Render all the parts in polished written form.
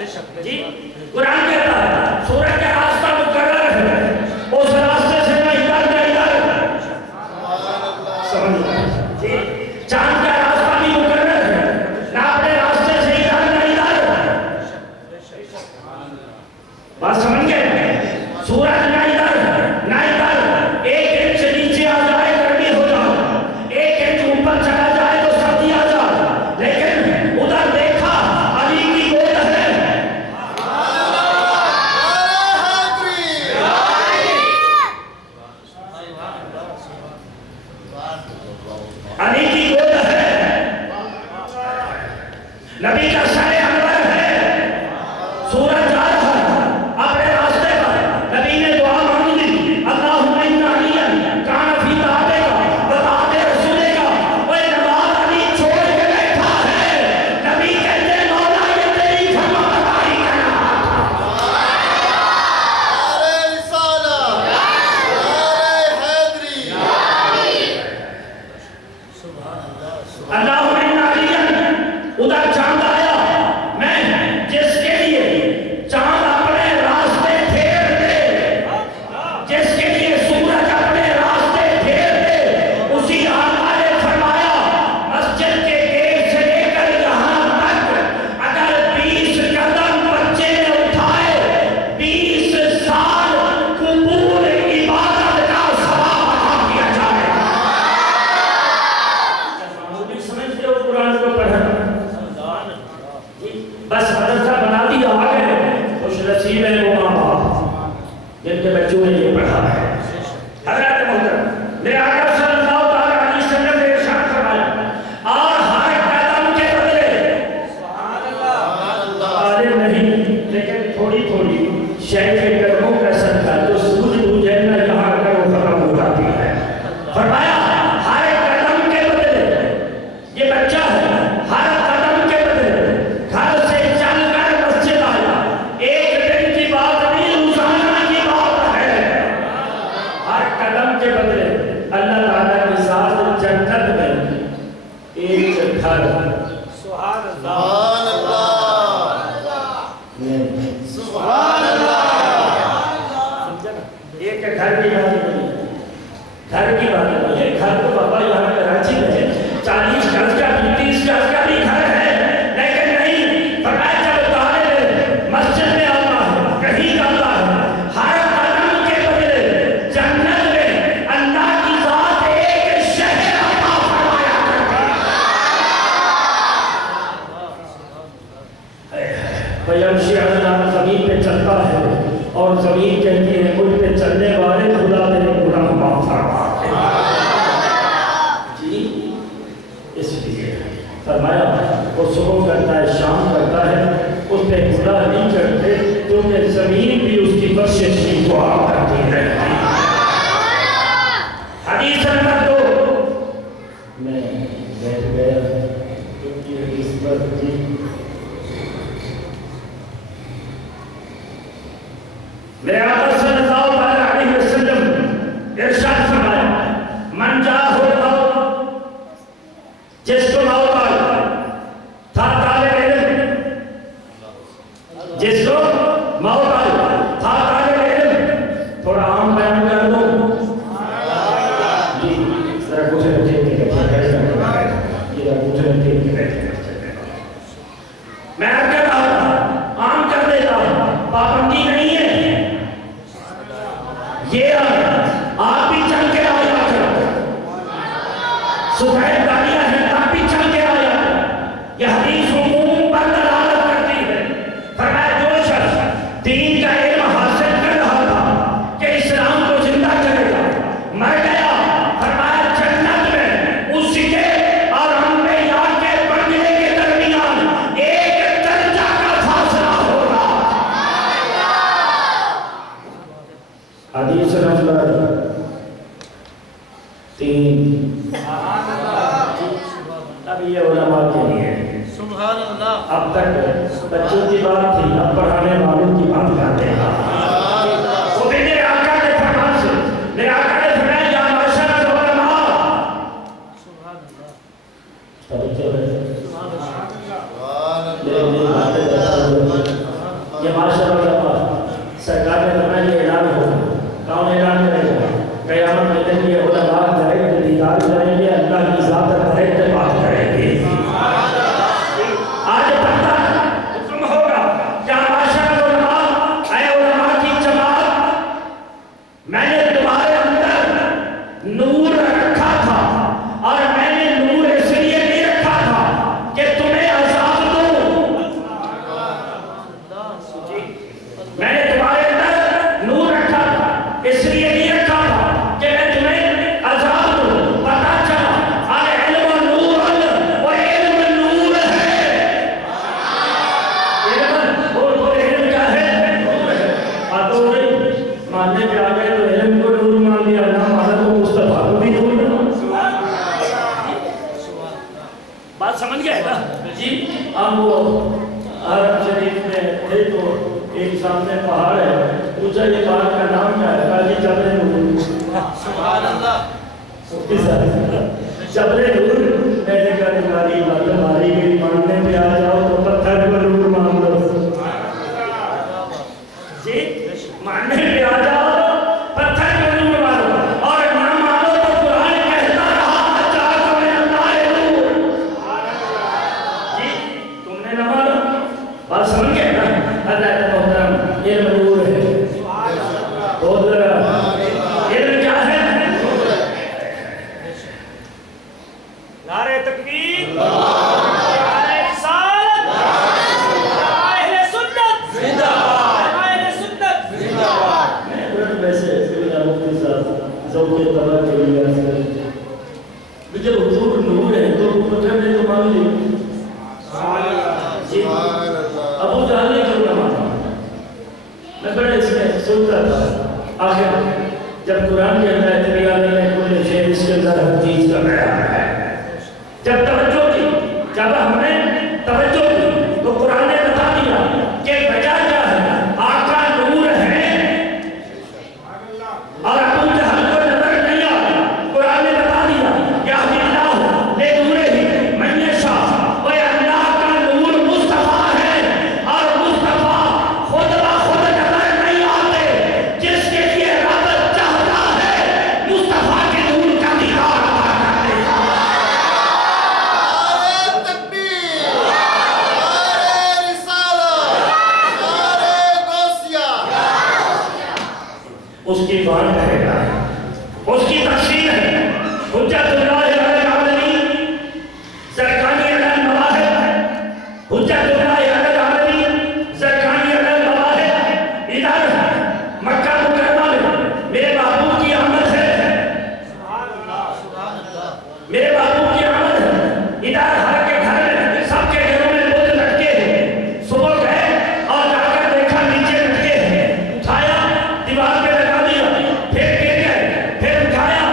جی قرآن کہتا ہے سورج کا راستہ مقرر ہے، اس راستے سے نہ ادھر نہ ادھر، جی چاند کا راستہ بھی مقرر ہے، نہ اپنے راستے سے ادھر نہ ادھر، بات سمجھ گئے؟ سورج نہ ادھر نہ ادھر، ایک انچ نیچے آ جائے گرمی ہو جائے، ایک انچ اوپر چلا جائے تو سردی آ جائے، لیکن ادھر دیکھا علی کی گود ہے، علی کی گود ہے، نبی کا سر انور ہے، سورج جا رہا ہے اپنے راستے پر، نبی نے دعا مانگ لی، اللہم ان علیا کان فی طاعتک و طاعت رسولک، وہ نماز علی چھوڑ کے بیٹھا ہے، نبی کہتے ہیں مولا یہ تیری فرما برداری کا نام، نعرہ رسالہ، نعرہ حیدری، اللہم ان علیا، ادھر چاند آیا، میں جس کے لیے چاند اپنے راستے پھیر دے، جس کے لیے سورج اپنے راستے پھیر دے، اسی آقا نے فرمایا مسجد کے گیٹ سے لے کر یہاں تک اگر 20 قدم بچے نے اٹھائے 20 سال قبول عبادت کا ثواب عطا کیا جائے گا۔ معمولی سمجھتے ہو قرآن کو پڑھنا، بس مدرسہ بنا دیا آگے، خوش نصیب ہے وہ ماں باپ جن کے بچوں نے یہ پڑھا ہے۔ حضرت محترم میرے آقا صلی اللہ علیہ وسلم نے ارشاد فرمایا اور ہر قدم کے بدلے عالم نہیں لیکن تھوڑی تھوڑی شے کے قدموں کا صدقہ جو سوج بوجھے نہ یہاں کر وہ ختم ہو جاتی ہے، فرمایا ہر قدم کے بدلے یہ بچہ ہے، ہر قدم کے بدلے گھر سے چل کر مسجد آیا، ایک دن کی بات نہیں روزانہ کی بات ہے، ہر قدم کے بدلے اللہ تعالیٰ کی ذات جنت میں ایک گھر، سبحان اللہ، سبحان اللہ، ایک گھر کی بات نہیں، گھر کی بات نہیں ہے، گھر تو بابا یہاں کراچی میں 40 گز کا بھی 30 گز کا بھی گھر ہے، لیکن نہیں فرمایا جب طالب مسجد میں آتا ہے کہیں جاتا ہے ہر قدم کے بدلے جنت میں اللہ کی ذات ایک شہر عطا فرمایا کرتی ہے۔ فیمشی علی زمین پہ چلتا ہے اور زمین کہتی ہے مجھ پہ چلنے والے خدا تیرے گناہ معاف فرما دے۔ جی اس لیے فرمایا وہ صبح کرتا ہے شام کرتا ہے اس پہ گناہ نہیں کرتے کیونکہ زمین بھی اس کی بخشش کی دعا کرتی رہتی ہے۔ حدیث نمبر 2 میں بیٹھ گیا کیونکہ حدیث پر تھی میرے آقا صلی اللہ علیہ وسلم ارشاد فرمایا من جاءہ الموت، جس کو موت آئی تھا طالب علم، جس کو موت آئی تھا طالب علم، تھوڑا عام بیان کر دو جی ذرا کچھ رکھے کے بیٹھے یہ کچھ رکھے کے بیٹھے میں عرض کر رہا ہوں عام کر دیتا ہوں، پابندی نہیں ہے، یہ آپ بھی چل کے آیا کرو، سفید گاڑیاں ہیں آپ بھی چل کے آیا کرو، یہ حدیث عموم پر دلالت کرتی ہے۔ فرمایا جو شخص دین کا علم حاصل کر رہا تھا کہ اسلام کو زندہ کرے گا مر گیا، فرمایا جنت میں اس کے اور انبیاء کے بنگلے کے درمیان ایک درجہ کا فاصلہ ہوگا۔ حدیث نمبر 3 اب یہ علماء کے لیے سبحان اللہ، اب تک بچوں کی بات تھی، اب پڑھانے والوں کی بات کرتے ہیں۔ وہ بھی میرے آقا کے فرمان سے میرے آقا نے فرمایا یا معاشر العلماء، سبحان اللہ، توجہ ہے، سبحان اللہ، میرے باتیں معاشرہ علماء سرکار نے فرمایا یہ اعلان ہوگا. کون اعلان کرے گا؟ قیامت کے دن یہ علماء ڈائریکٹ دیدار کریں گے, اللہ کی ذات ڈائریکٹ بات کریں گے. آج پتہ حکم ہوگا کیا معاشرہ علماء, اے علماء کی جماعت, میں نے تمہارے اندر نور رکھا تھا اور میں نے نور اس لیے نہیں رکھا تھا کہ تمہیں عذاب دوں. میں نے تمہارے اندر نور رکھا تھا اس لیے نہیں رکھا تھا کہ میں تمہیں عذاب دوں. پتہ چلا العلم نور, وہ علم نور ہے. علم وہ علم کیا ہے؟ نور ہے. تو ماننے پہ آ گئے تو علم کو نور مان لیا, نہ مانا تو مصطفیٰ کو بھی نور مان. بات سمجھ گئے نا جی. اب وہ حرم شریف میں تھے تو ایک سامنے پہاڑ ہے, پوچھا یہ پہاڑ کا نام کیا ہے؟ کہا جی جبل نور. سبحان اللہ. جبل نور. میں نے کہا تمہاری بات ہماری گئی, ماننے پہ آ جاؤ تو پتھر کو نور مان لو. جی ماننے پہ آ جاؤ پتھر کو نور مان لو, اور نہ مانو تو قرآن کہتا رہا جاؤ میں اللہ نور. جی تم نے نہ مانا. بات سمجھ گئے نا. اللہ کا محترم علم نور ہے. بہت علم کیا ہے؟ نعرہ تکبیر, نعرہ رسالت, اہل سنت زندہ باد, اہل سنت زندہ باد. میں ویسے مفتی صاحب ذوق طبع کے لیے جب حضور نور ہے تو مطلب نے تو مان لی. جی ابو جہل نے کیوں نہ مانا؟ میں بڑے اس میں سنتا تھا. آخر جب قرآن کے اندر تبیان میں کل شیء اس کے اندر ہر چیز کا بیان ہے, جب توجہ کی, جب ہم نے توجہ کی تو قرآن نے بتا دیا کہ وجہ کیا ہے. آقا نور ہے اور ابو جہل کو نظر نہیں آتا. قرآن نے بتا دیا کہ اللہ لے نورہ ہی من یشاء, وہ اللہ کا نور مصطفیٰ ہے اور مصطفیٰ خود بخود نظر نہیں آتے. جس کے لیے رب چاہتا ہے مصطفیٰ کے نور کا دیدار عطا کر دیتا ہے. نعرہ تکبیر, نعرہ رسالت, نعرہ غوثیہ. اس کی بات ہے گا, اس کی تفسیر ہے. حجت اللہ علی العالمین, زرقانی علی المواہب, حجت اللہ علی العالمین, زرقانی علی المواہب. ادھر مکہ مکرمہ میں میرے محبوب کی آمد ہے, میرے محبوب کی آمد ہے. ادھر ہر کے گھر میں, سب کے گھروں میں بت لٹکے ہیں. صبح گئے اور جا کر دیکھا نیچے لٹکے ہیں. اٹھایا دیوار پہ لگا دیا, پھر گر گئے, پھر اٹھایا,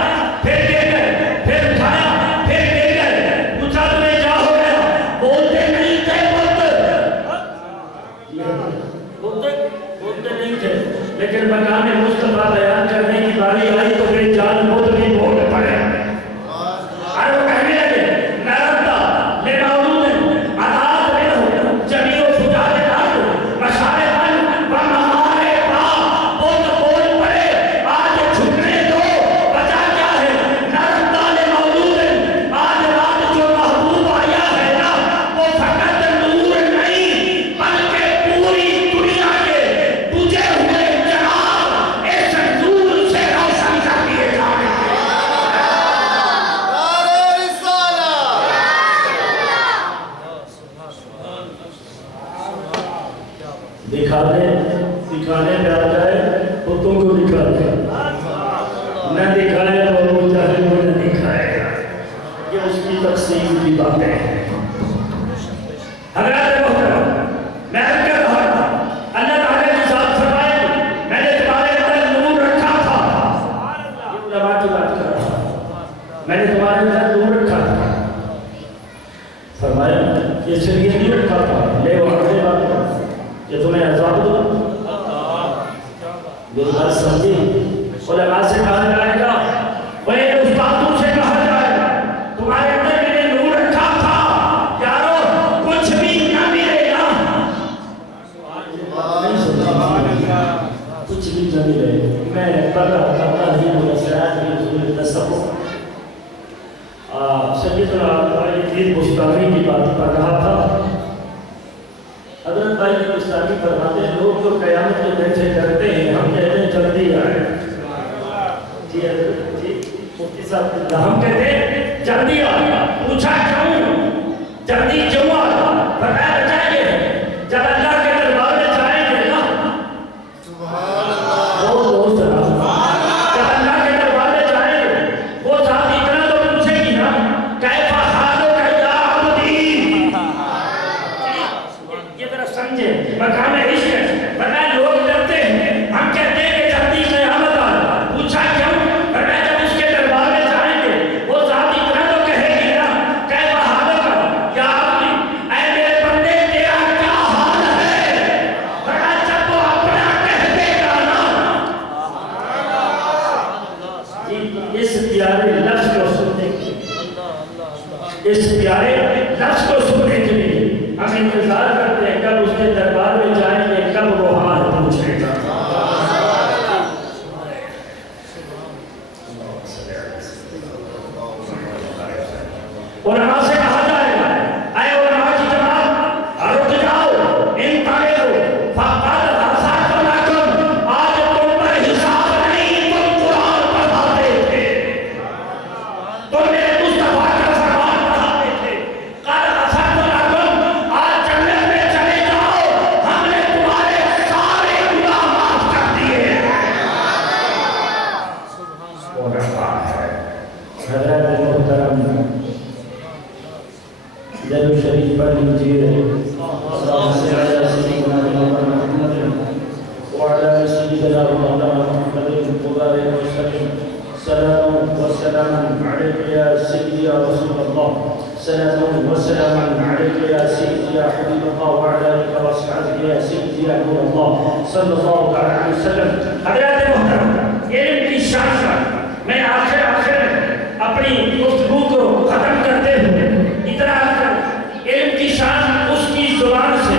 پھر گر گئے, پھر اٹھایا, پھر گر گئے. پوچھا تمہیں کیا ہو گیا؟ بولتے نہیں تھے بولتے نہیں تھے, لیکن مقام مصطفیٰ بیان کرنے کی باری آئی تو پھر جان بت بھی بول پڑے. اور وہ کہنے لگے نردا لے مولود عطاعت منہ جمیع فجاج الارض مشارے بن و مہارے پا. بول پڑے آج جھکنے دو, وجہ کیا ہے؟ نردا لے مولود, آج رات جو محبوب آیا ہے نا وہ فقط نور نہیں بلکہ پوری دنیا کے بجھے ہوئے چراغ اس نور سے روشن کر دیے جائیں گے. نعرہ رسالت. دکھانے پہ آ جائے تو تم کو دکھا دے, نہ دکھائے تو ابو جہل کو نہ دکھائے گا. یہ اس کی تقسیم کی باتیں ہیں. حضرات محترم, میں عرض کر رہا تھا اللہ تعالیٰ کی ذات فرمائے میں نے تمہارے اندر نور رکھا تھا. یہ علماء کی بات کر رہا تھا. میں نے تمہارے اندر نور رکھا تھا. فرمایا یہ صرف یہ نہیں رکھا تھا, لے وہ اگلے بات کر کہ تمہیں عذاب دو. میری بات سمجھی. علماء سے کہا جائے گا, وہ استادوں سے کہا جائے گا, تمہارے اندر میں نے نور رکھا تھا. یارو کچھ بھی نہ ملے گا. حضرت بھائی پاکستانی فرماتے ہیں لوگ تو قیامت کے دن سے ڈرتے ہیں، ہم کہتے ہیں جلدی آئے. جی حضرت جی مفتی صاحب ہم کہتے ہیں جلدی آئے. پوچھا کیوں؟ جلدی کیوں آئے؟ فرمایا بچائیے جب اللہ کے دربار میں جائیں گے نا سبحان اللہ وہ جب اللہ کے دربار میں جائیں گے وہ ذات اتنا تو پوچھے گی نا کیف حالک یا عبدی. یہ ذرا سمجھے مقام عشق ہے. فرمایا لوگ ڈرتے ہیں، ہم کہتے ہیں کہ جلدی قیامت آئے. پوچھا کیوں؟ فرمایا جب اس کے دربار میں جائیں گے وہ ذات اتنا تو کہے گی نا کیف حالک یا عبدی، اے میرے بندے تیرا کیا حال ہے. فرمایا جب وہ اپنا کہہ دے گا نا. اس پیارے لفظ کو سننے کے لیے، اس پیارے لفظ کو سننے کے لیے ہم انتظار کرتے ہیں کب اس کے دربار میں جائیں گے، کب وہ حال پوچھے گا. علماء سے کہا جائے گا اے علماء کی جماعت رک جاؤ، انتظروا فقد حسبناکم. آج تم پر حساب نہیں، تم قرآن پڑھاتے تھے، تم میرے مصطفیٰ کا فرمان پڑھاتے تھے. قد حسبناکم، آج جنت میں چلے جاؤ، ہم نے تمہارے سارے گناہ معاف کر دیے. وہ رفع ہے. حضرت محترم جلو شریف پڑھ لیجیے. اللہم صل علی سیدنا محمد وعلی سیدنا محمد مبارک وسلم. سلام و سلام علیک یا سیدی یا رسول اللہ، سلام و سلام علیک یا سیدی یا حبیب اللہ وعلی آلہ و اصحابہ یا سیدی یا نور اللہ صلی اللہ تعالی علیہ وسلم. حضرات محترم علم کی شان پر میں آخر اپنی گفتگو کو ختم کرتے ہوئے اتنا علم کی شان اس کی زبان سے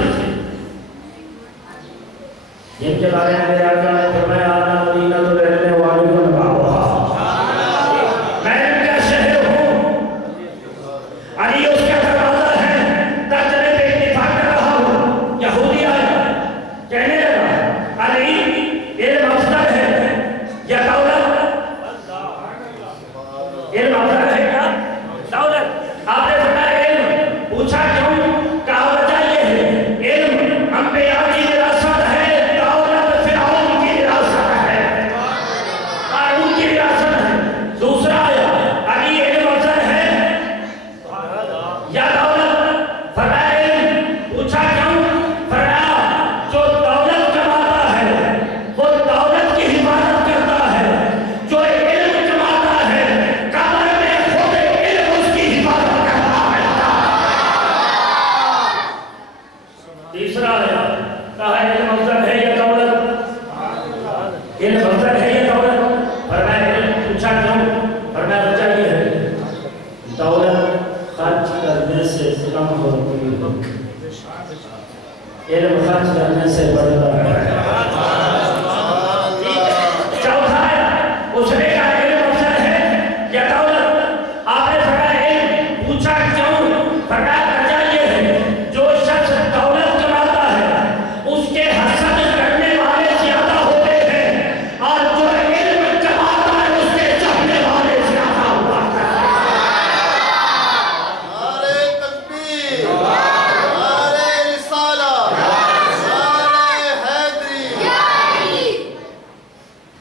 جن کے بارے میں میرے آقا نے فرمایا آنا مدینہ تو رہنے والوں کو نباوہا، میں ان کا شہر ہوں. علی اس کا دروازہ ہے. ترجمے پہ اتفاق کر رہا ہوں. یہودی آیا کہنے لگا علی علم افضل ہے یا دولت؟ علم افضل ہے کیا دولت؟ آپ نے فرمایا علم. پوچھا کیوں؟ کہا وجہ یہ ہے علم انبیاء کی وراثت ہے، دولت فرعون کی وراثت ہے، قارون کی وراثت ہے. دوسرا آیا علی علم افضل ہے یا دولت؟ فرمایا علم. پوچھا کیوں؟ فرمایا جو دولت کماتا ہے وہ دولت کی حفاظت کرتا ہے، جو علم کماتا ہے قبر میں خود علم اس کی حفاظت کرتا ہے. تیسرا آیا کہا علم افضل ہے یا دولت؟ علم افضل ہے یا دولت؟ فرمایا علم. پوچھا کیوں؟ فرمایا وجہ یہ ہے دولت خرچ کرنے سے کم ہوتی ہے، علم خرچ کرنے سے بڑھتا ہے. چوتھا اس نے کہا علم افضل ہے یا دولت؟ آپ نے فرمایا علم. پوچھا کیوں؟ فرمایا وجہ یہ ہے جو شخص دولت کماتا ہے اس کے حسد کرنے والے زیادہ ہوتے ہیں، اور جو علم کماتا ہے اس کے چاہنے والے زیادہ ہوتا ہے. نعرہ تکبیر، نعرہ رسالہ، نعرہ حیدری.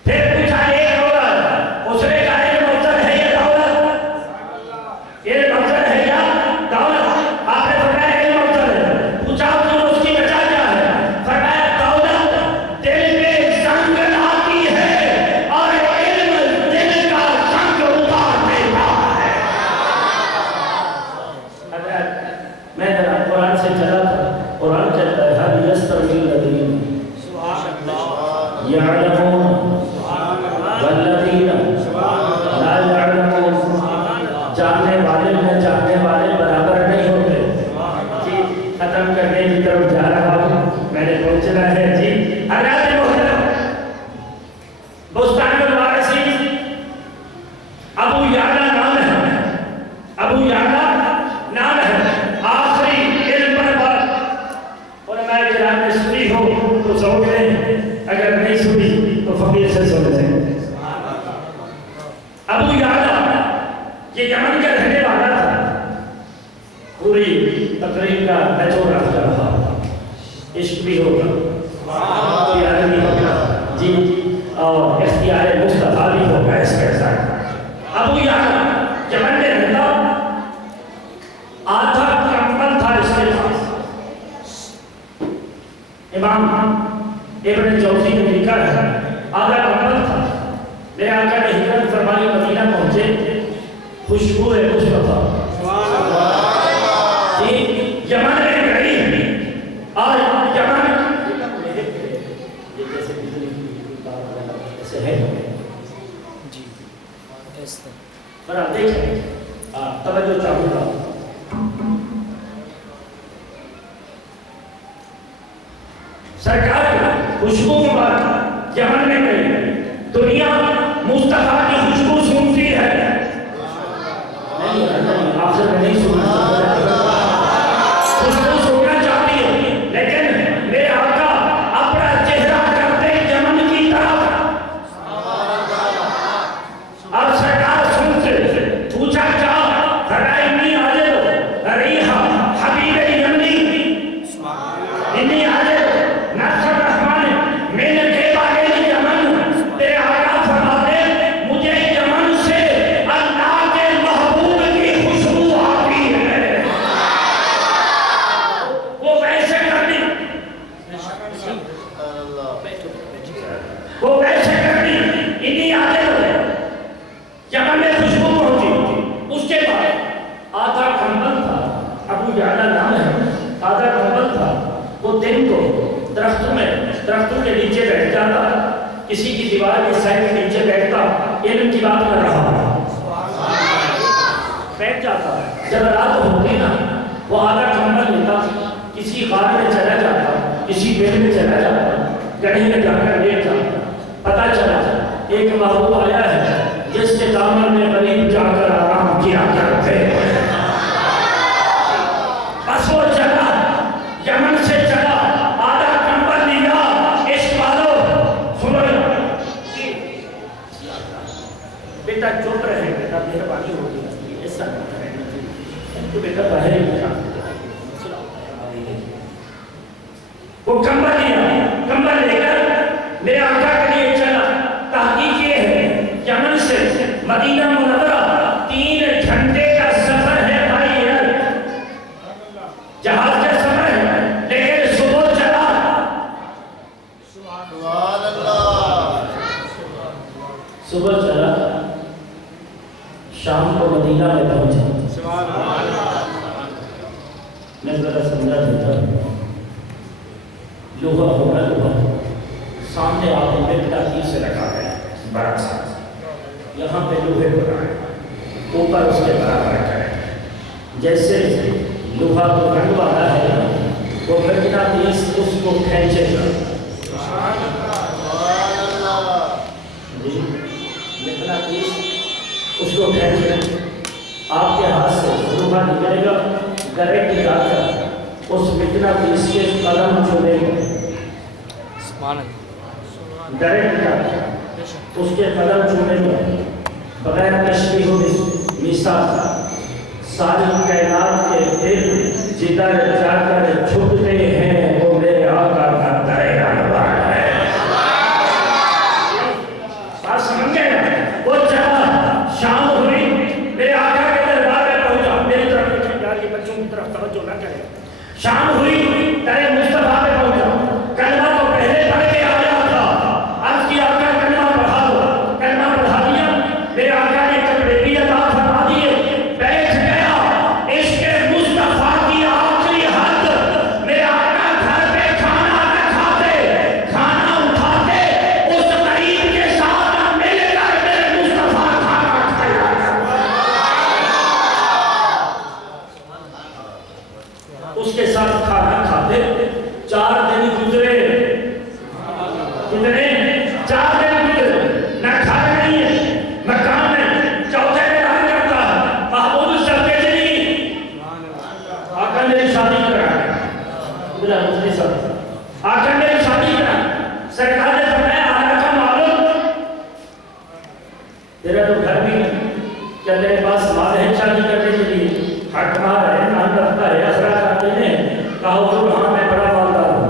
پھر پوچھا ایک دولت. اس نے کہا علم افضل ہے یا دولت؟ علم افضل ہے یا دولت؟ آپ نے فرمایا علم افضل ہے. پوچھا کیوں؟ اس کی وجہ کیا ہے؟ فرمایا دولت دل میں زنگ لاتی ہے اور علم دل کا زنگ اتار دیتا ہے. میں ذرا قرآن سے چلا تھا. قرآن کہتا ہے هل يستوي الذين يعلمون والذین لا يعلمون. جاننے والے میں جاننے والے برابر نہیں ہوتے. جی ختم کرنے کی طرف جا رہا ہوں، میں نے پہنچنا ہے. جی حضرات محترم بستان الوارثین ابو یعلا نام ہے. ابو یعلا نام ہے. آخری علم پر بات فرمایا کہ رات میں سنی ہو تو ذوق لیں، اگر نہیں سنی تو فقیر سے سن لیں۔ ابو یعلا یہ یمن کا رہنے والا تھا، پوری تقریب کا نچوڑ رکھتا رہا، عشق بھی ہوگا، پیار بھی ہوگا، جی اور اختیار مصطفیٰ بھی ہوگا اس کے ساتھ۔ ابو یعلا یمن میں رہتا، آدھا کمبل تھا اس کے پاس۔ امام ابن جوزی نے لکھا ہے آدھا کمبل تھا، میرے آقا نے ہجرت فرمائی، مدینہ پہنچے، خوشبو ہے مصطفیٰ جی یمن میں گئی اور یمن ایسے ہے جی ایسا پر آپ دیکھیں توجہ چاہوں گا، سرکار خوشبو مبارک یمن میں گئی، دنیا مصطفیٰ کی خوشبو سنتی ہے، نہیں آپ سے نہیں سننا، خوشبو سننا چاہتی ہے، لیکن میرے آقا اپنا چہرہ کرتے یمن کی طرف، اب سرکار سنتے پوچھا کیا فرائنی آجے دو ریحا حبیب یمنی انی آجے دو نصر رحمان میں نے دیوا گئی یمن، تیرے آقا فرماتے مجھے یمن سے اللہ کے محبوب کی خوشبو آتی ہے، وہ ویسے کرنی، وہ ویسے کرنی، انی آجے دو یمن میں خوشبو پہنچی، اس کے بعد آدھا کمبل تھا، ابو یعلا نام ہے، آدھا کمبل تھا، وہ دن کو درختوں کے نیچے بیٹھ جاتا، کسی کی دیوار کے سائڈ کے نیچے بیٹھتا، علم کی بات کر رہا بیٹھ جاتا، جب رات ہوتی نا وہ آدھا کمبل لیتا، کسی غار میں چلا جاتا، کسی پیڑ میں چلا جاتا، گڑھے میں جا کر لیٹ جاتا، پتہ چلا ایک محبوب آیا ہے جس کے دامن میں غریب جا کر آرام کیا کرتے ہیں، بس وہ چلا یمن سے چلا، آدھا کمبل لیا، عشق والو سنو بیٹا چپ رہے، بیٹا مہربانی ہوگی ایسا نہ کریں تو بیٹا باہر ہی نکال، وہ کمبل لیا، کمبل لے کر میرے آقا کے لیے چلا، تحقیق یہ ہے یمن سے مدینہ منورہ 3 گھنٹے کا سفر ہے بھائی، جہاز کا سفر ہے، لیکن صبح چلا، سبحان اللہ، صبح چلا، شام کو مدینہ میں پہنچا، میں ذرا سمجھا دیتا ہوں، لوہا ہوگا لوہا، سامنے آپ کو بیٹا تیر سے رکھا گیا بڑا سا، یہاں پہ لوہے کو رکھا، اوپر اس کے برابر کرے، جیسے لوہا کو گھنوانا ہے وہ مقناطیس اس کو کھینچے گا، سبحان اللہ، جی مقناطیس اس کو کھینچے گا، آپ کے ہاتھ سے لوہا نکلے گا، گرے کی جا کر اس مقناطیس کے قدم چھوڑے گا، گرے کی جا کر اس کے قدم چھوڑے گا، بغیر تشبیہ و مثال، ساری کائنات کے دل جدھر جا کر چھپتے ہیں وہ میرے آقا کا درے انوار ہے، بات سمجھ گئے نا؟ وہ چلا، شام ہوئی، میرے آقا کے دربار میں پہنچا، میری طرف دیکھیں یار یہ بچوں کی طرف توجہ نہ کریں، شام ہوئی، درے مصطفیٰ میں پہنچا، کلمہ تو پہلے پڑھ کے آیا تھا، عرض کیا آقا کلمہ پڑھا دو، کلمہ پڑھا دیا، میرے آقا نے کپڑے بھی عطا فرما دیے، بیٹھ گیا، عشق مصطفیٰ کی آخری حد، میرے آقا آقا میری شادی کرا، سرکار نے فرمایا آقا کا معلوم تیرا تو گھر بھی نہیں، کیا تیرے پاس مال ہے شادی کرنے کے لیے؟ حق مال ہے، نام رکھتا ہے، اثرات آتے ہیں، کہا حضور ہاں میں بڑا مالدار ہوں۔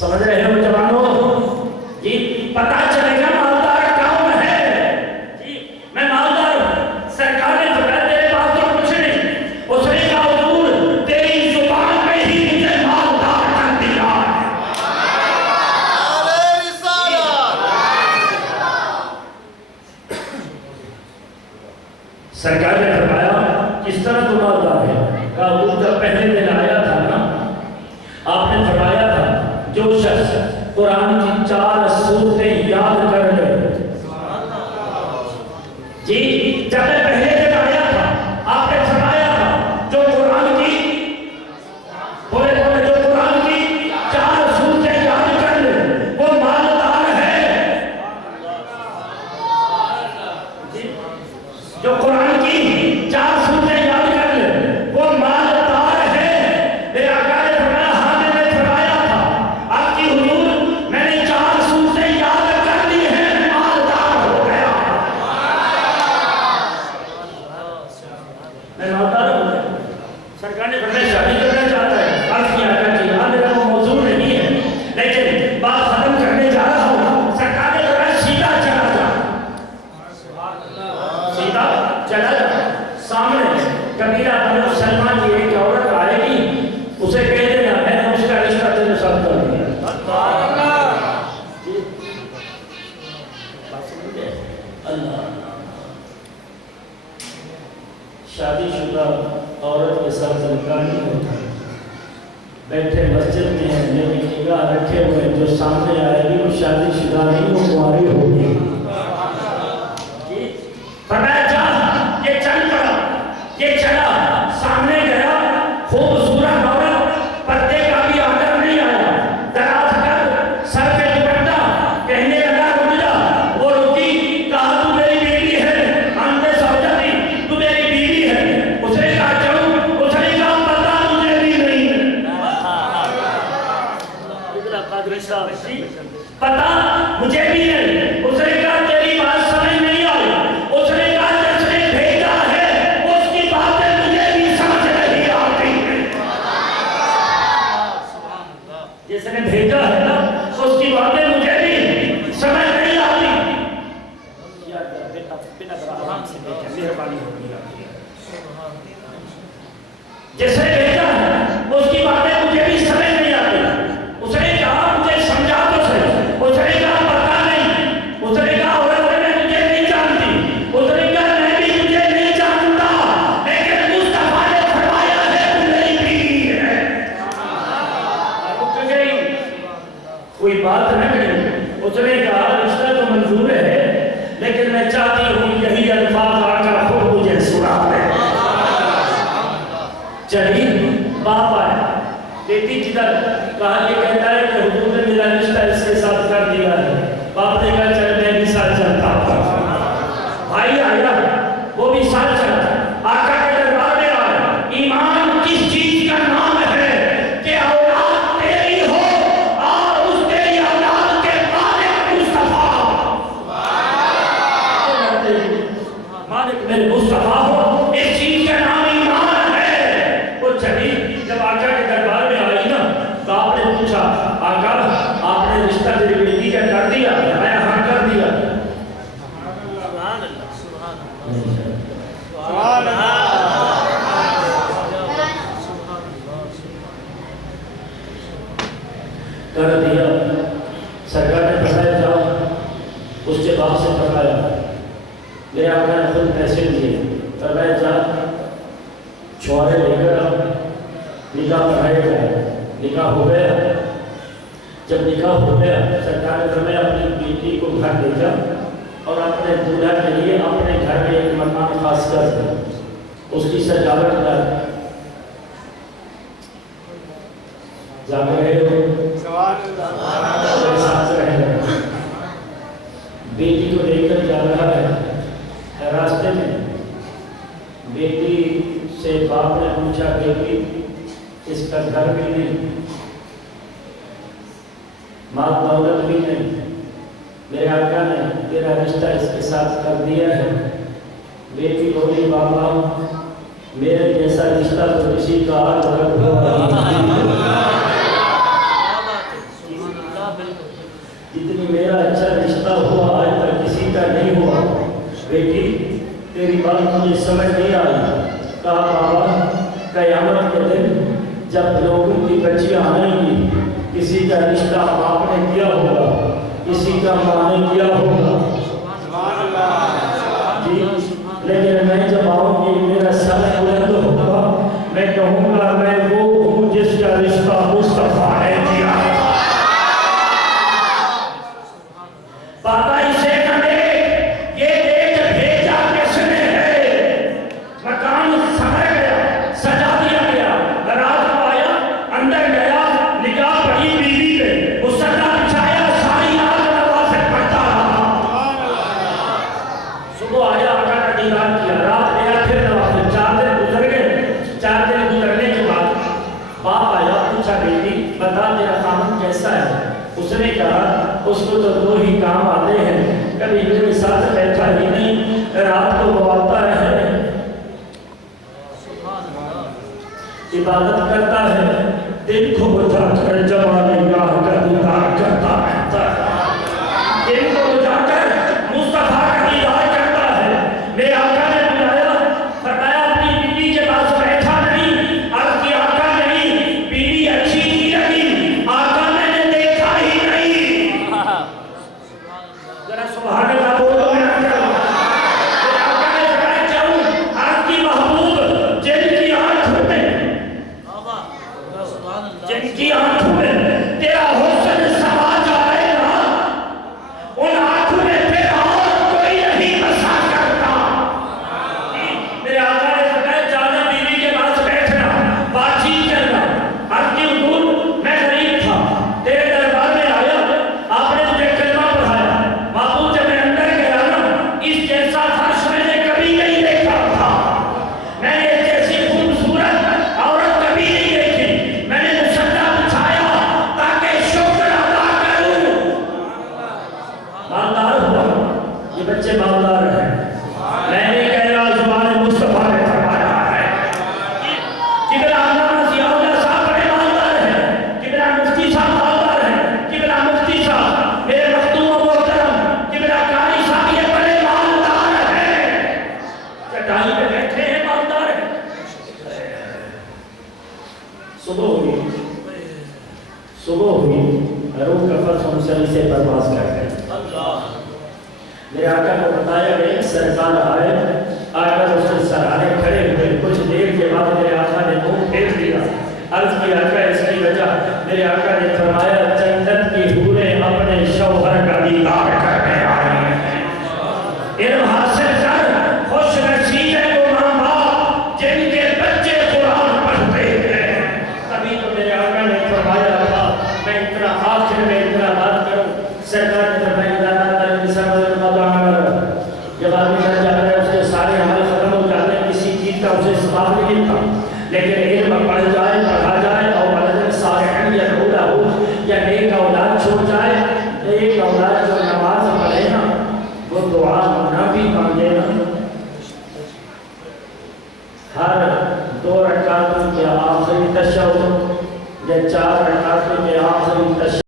سمجھ رہے ہو جوانوں؟ جی پتا چلے گا مالدار کون ہے؟ جی میں مالدار ہوں۔ سرکار نے فرمایا تیرے پاس تو کچھ نہیں، اس نے کہا حضور تیری زبان میں ہی مجھے مالدار کر دیا ہے۔ نعرہ رسالت۔ سرکار نے فرمایا کس طرح تو مالدار ہے؟ کہا حضور جب پہلے دن آیا تھا نا، آپ نے فرمایا تھا جو شخص قرآن کی 4 سورتیں یاد کر لے، جی جب میں پہلے دن آیا تھا آپ نے فرمایا تھا جو قرآن کی بولے جو قرآن کی 4 سورتیں یاد کر لے وہ مالدار ہے۔ جو قرآن کی 4 سورتیں یاد کر لے وہ مالدار ہے۔ میرے آقا نے فرمایا ہاں میں نے فرمایا تھا آپ کی حضور میں نے 4 سورتیں یاد کر لی ہیں، مالدار ہو گیا، میں مالدار ہو گیا۔ سرکار نے فرمایا شادی کرنا چاہتا ہے، عرض کیا آقا جی ہاں میرا وہ موضوع نہیں ہے، لیکن بات ختم کرنے جا رہا ہوں۔ سرکار نے فرمایا سیدھا چلا جا، سیدھا چلا جا، سامنے کبیرہ بنو سلمان کی ایک عورت آئے گی، اسے کہہ دینا میں نے اس کا رشتہ تیرے ساتھ کر دیا۔ جی بات سمجھ گئے؟ اللہ شادی شدہ عورت کے ساتھ نکاح نہیں ہوتا، بیٹھے مسجد میں ہیں لیکن نگاہ رکھے ہوئے جو سامنے آئے گی وہ شادی شدہ نہیں، وہ کنواری ہوگی۔ فرمایا جا، یہ چل پڑا، یہ چلا، سامنے گیا، خوبصورت عورت، پردے کا بھی آڈر نہیں آیا، دراز کر سر پہ دوپٹہ، کہنے لگا رک جا، وہ رکی، کہا تو میری بیوی ہے، انت زوجتی، تو میری بیوی ہے، اس نے کہا کیوں؟ اس نے کہا پتہ مجھے بھی نہیں ہے، پتہ مجھے بھی نہیں، اس نے کہا تیری بات سمجھ نہیں آئی، اس نے کہا جس نے بھیجا ہے اس کی باتیں مجھے بھی سمجھ نہیں آتی ہیں، جس نے بھیجا ہے نا اس کی باتیں مجھے بھی سمجھ نہیں آتی۔ بیٹا آرام سے بیٹھے، مہربانی ہوگی آپ کی، جس نے بھیجا ہے اس کی باتیں مجھے بھی سمجھ نہیں آتی۔ اس نے کہا مجھے سمجھا تو صحیح، اس نے کہا پتہ نہیں، اس نے کہا عورت میں مجھے نہیں جانتی، اس نے کہا میں بھی مجھے نہیں جانتا، لیکن مصطفیٰ نے فرمایا ہے تو میری بیوی ہے۔ رک گئی، کوئی بات نہ کری، اس نے کہا رشتہ تو منظور ہے لیکن میں چاہتی ہوں یہی الفاظ آقا خود مجھے سنا دے۔ چلی باپ آیا، بیٹی کدھر؟ کہا یہ کہتا ہے کہ حضور نے میرا رشتہ اس کے ساتھ کر دیا ہے۔ باپ نے کہا چل میں بھی ساتھ چلتا ہوں۔ بھائی آیا، وہ بھی ساتھ چلا، آقا کے دربار میں آیا۔ ایمان کس چیز کا نام ہے کہ اولاد تیری ہو اور اس تیری اولاد کے مالک مصطفیٰ، مالک میرے مصطفیٰ ہو، اس چیز کا نام ایمان ہے۔ وہ چلی، جب آقا کے دربار میں آئی نا تو آپ نے پوچھا آقا آپ نے رشتہ تیری بیٹی کا کر دیا؟ میں ہاں کر دیا۔ کر دیا۔ سرکار نے فرمایا جاؤ، اس کے باپ سے فرمایا، میرے آقا نے خود پیسے دیے، فرمایا جا چھوارے لے کر نکاح پڑھائے گئے، نکاح ہو گیا۔ جب نکاح ہو گیا سرکار نے فرمایا اپنی بیٹی کو گھر لے جا اور اپنے دولہا کے لیے اپنے گھر میں ایک مکان خاص کر دے، اس کی سجاوٹ کر۔ جا رہے ہو ساتھ رہے، بیٹی کو لے کر جا رہا ہے، راستے میں بیٹی سے باپ نے پوچھا بیٹی اس کا گھر بھی نہیں، مال دولت بھی نہیں، میرے آقا نے تیرا رشتہ اس کے ساتھ کر دیا ہے۔ بیٹی بولی بابا میرے جیسا رشتہ تو کسی کا آج تک ہوا جتنی میرا اچھا رشتہ ہوا آج تک کسی کا نہیں ہوا۔ بیٹی تیری بات مجھے سمجھ نہیں آئی۔ کہا بابا قیامت کے دن جب لوگوں کی بچیاں آئیں گی، کسی کا رشتہ باپ نے کیا ہوگا، کسی کا ماں نے کیا ہوگا، جی لیکن میں جب آؤں گی میرا سر بلند ہوگا، میں کہوں گا میں وہ ہوں جس کا رشتہ مصطفیٰ نے کیا۔ بابا اسے نہ دیکھ، یہ دیکھ بھیجا کس نے ہے۔ مکان سمر گیا، سجا دیا گیا، رات کو آیا، اندر گیا، نگاہ پڑی بیوی پہ، مسلح بچھایا، ساری آگ نوافل پڑھتا رہا۔ صبح آیا، آقا کا دیدار کیا، رات گیا پھر نوافل، 4 دن گزر گئے۔ 4 دن گزرنے کے بعد باپ آیا، پوچھا بیٹی بتا تیرا خامن کیسا ہے؟ اس نے کہا اس کو تو 2 ہی کام آتے ہیں، کبھی میرے ساتھ بیٹھا ہی نہیں، رات کو بوالتا ہے، عبادت کرتا ہے، دن کو بجھا کر جمال گاہ کا دیدار کرتا رہتا ہے، دن کو بجھا کر مصطفیٰ کا دیدار کرتا ہے۔ میرے آقا نے بلایا، فرمایا اپنی بیوی کے پاس بیٹھا نہیں، عرض کی آقا نہیں، بیوی اچھی نہیں لگی، آقا میں نے دیکھا ہی نہیں۔ ذرا سبحان اللہ بولو میں آقا نے فرمایا چاہوں عرض کی محبوب جن کی آنکھوں میں تیرا حسن سما جائے گا، ان آنکھوں میں پھر اور کوئی نہیں بسا کرتا۔ میرے آقا نے فرمایا جانا بیوی کے پاس بیٹھنا، بات چیت کرنا۔ عرض کی حضور میں غریب تھا، تیرے دربار میں آیا، آپ نے مجھے کلمہ پڑھایا، محبوب جب میں اندر گیا نا، اس جیسا فرش میں نے کبھی نہیں دیکھا تھا، میں نے اس جیسی خوبصورت عورت کبھی نہیں دیکھی، میں نے مسجدہ بچھایا تاکہ شکر ادا کروں۔ مالدار ہوا، یہ بچے مالدار ہیں، میں نے کہہ رہا زبان مصطفیٰ نے فرمایا ہے۔ قبلہ علامہ ضیاء اللہ صاحب بڑے مالدار ہیں، قبلہ مفتی صاحب مالدار ہیں، قبلہ مفتی صاحب میرے مخدوم و محترم، قبلہ قاری صاحب یہ بڑے مالدار ہیں، چٹائی پہ بیٹھے ہیں، مالدار ہیں۔ صبح ہوئی روح کا فتح مسلی سے پرواز کر گئے۔ میرے آقا کو بتایا گیا سرکار آئے، آقا اس سے سرانے کھڑے ہوئے، کچھ دیر کے بعد میرے آقا نے منہ پھیر دیا، عرض کی آقا اس کی وجہ، میرے آقا نے فرمایا جنت کی حوریں اپنے شوہر کا دیدار کرنے آئے ہیں۔ علم حاصل کر، خوش نصیب ہے وہ ماں باپ جن کے بچے قرآن پڑھتے ہیں۔ تبھی تو میرے آقا نے فرمایا تھا میں اتنا آخر میں اتنا بات کروں، سرکار نے فرمایا جب آدمی گھر جا رہا ہے اس کے سارے عمل ختم ہو جاتے ہیں، کسی چیز کا اسے ثواب نہیں ملتا، لیکن علم پڑھ جائے، پڑھا جائے اور ولد صالح یدعو لہ، یا نیک اولاد چھوڑ جائے، نیک اولاد جو نماز پڑھے نا وہ دعا نہ بھی مانگے نا، ہر 2 رکعتوں کے آخری تشہد یا 4 رکعتوں کے آخری تشہد